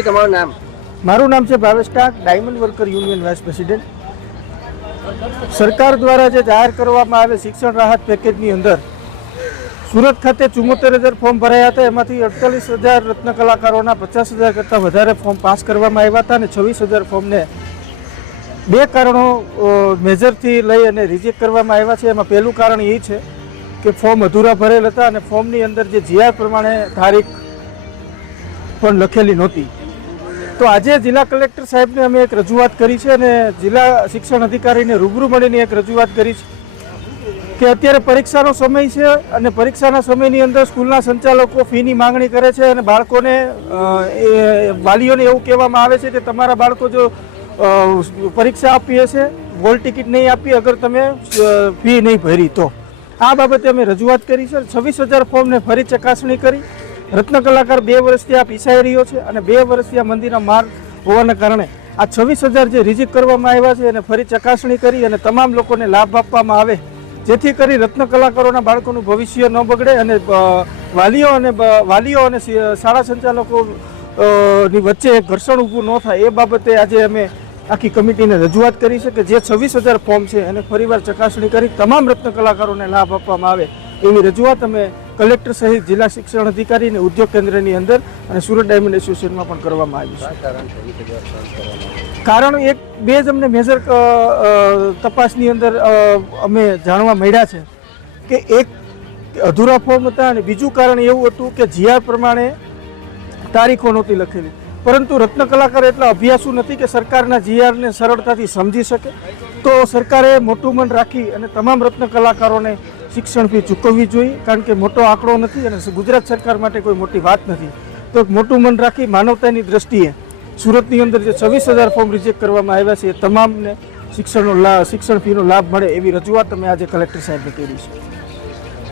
જી તમારું નામ? મારું નામ છે Bhavesh Tank, diamond worker union vice president. સરકાર દ્વારા જે જાહેર કરવામાં આવેલ શિક્ષણ રાહત પેકેજની અંદર સુરત ખાતે 74,000 ફોર્મ ભરાયા હતા. એમાંથી 48,000 રત્ન કલાકારોના 50,000 કરતાં વધારે ફોર્મ પાસ કરવામાં આવ્યા હતા અને 26,000 ફોર્મને બે કારણો મેજરથી લઈ અને રિજેક્ટ કરવામાં આવ્યા છે. એમાં પહેલું કારણ એ છે કે ફોર્મ અધૂરા ભરેલ હતા અને ફોર્મની અંદર જે જીઆર પ્રમાણે તારીખ પણ લખેલી નહોતી. તો આજે જિલ્લા કલેક્ટર સાહેબને અમે એક રજૂઆત કરી છે અને જિલ્લા શિક્ષણ અધિકારીને રૂબરૂ મળીને એક રજૂઆત કરી છે કે અત્યારે પરીક્ષાનો સમય છે અને પરીક્ષાના સમયની અંદર સ્કૂલના સંચાલકો ફીની માંગણી કરે છે અને બાળકોને વાલીઓને એવું કહેવામાં આવે છે કે તમારા બાળકો જો પરીક્ષા આપી હશે, હોલ ટિકિટ નહીં આપી અગર તમે ફી નહીં ભરી તો. આ બાબતે અમે રજૂઆત કરી છે. 26,000 ફોર્મને ફરી ચકાસણી કરી. રત્ન કલાકાર 2 વર્ષથી આ પીસાઈ રહ્યો છે અને 2 વર્ષથી આ મંદિરના માર્ગ હોવાના કારણે આ 26,000 જે રિજેક્ટ કરવામાં આવ્યા છે એને ફરી ચકાસણી કરી અને તમામ લોકોને લાભ આપવામાં આવે, જેથી કરી રત્ન કલાકારોના બાળકોનું ભવિષ્ય ન બગડે અને વાલીઓ અને શાળા સંચાલકોની વચ્ચે ઘર્ષણ ઊભું ન થાય. એ બાબતે આજે અમે આખી કમિટીને રજૂઆત કરી છે કે જે 26,000 ફોર્મ છે એને ફરીવાર ચકાસણી કરી તમામ રત્ન કલાકારોને લાભ આપવામાં આવે એવી રજૂઆત અમે કલેક્ટર સહિત જિલ્લા શિક્ષણ અધિકારી અને ઉદ્યોગ કેન્દ્રની અંદર અને સુરત ડાયમંડ એસોસિએશનમાં પણ કરવામાં આવ્યું છે. કારણ એક બે જ અમને મેજર તપાસની અંદર અમે જાણવા મળ્યા છે કે એક અધૂરા ફોર્મ હતા અને બીજું કારણ એવું હતું કે જીઆર પ્રમાણે તારીખો નહોતી લખેલી. પરંતુ રત્ન કલાકાર એટલા અભ્યાસુ નથી કે સરકારના જીઆરને સરળતાથી સમજી શકે. તો સરકારે મોટું મન રાખી અને તમામ રત્ન કલાકારોને શિક્ષણ ફી ચૂકવવી જોઈએ, કારણ કે મોટો આંકડો નથી અને ગુજરાત સરકાર માટે કોઈ મોટી વાત નથી. તો મોટું મન રાખી માનવતાની દ્રષ્ટિએ સુરતની અંદર જે 26,000 ફોર્મ રિજેક્ટ કરવામાં આવ્યા છે એ તમામને શિક્ષણ ફીનો લાભ મળે એવી રજૂઆત અમે આજે કલેક્ટર સાહેબને કરી છે.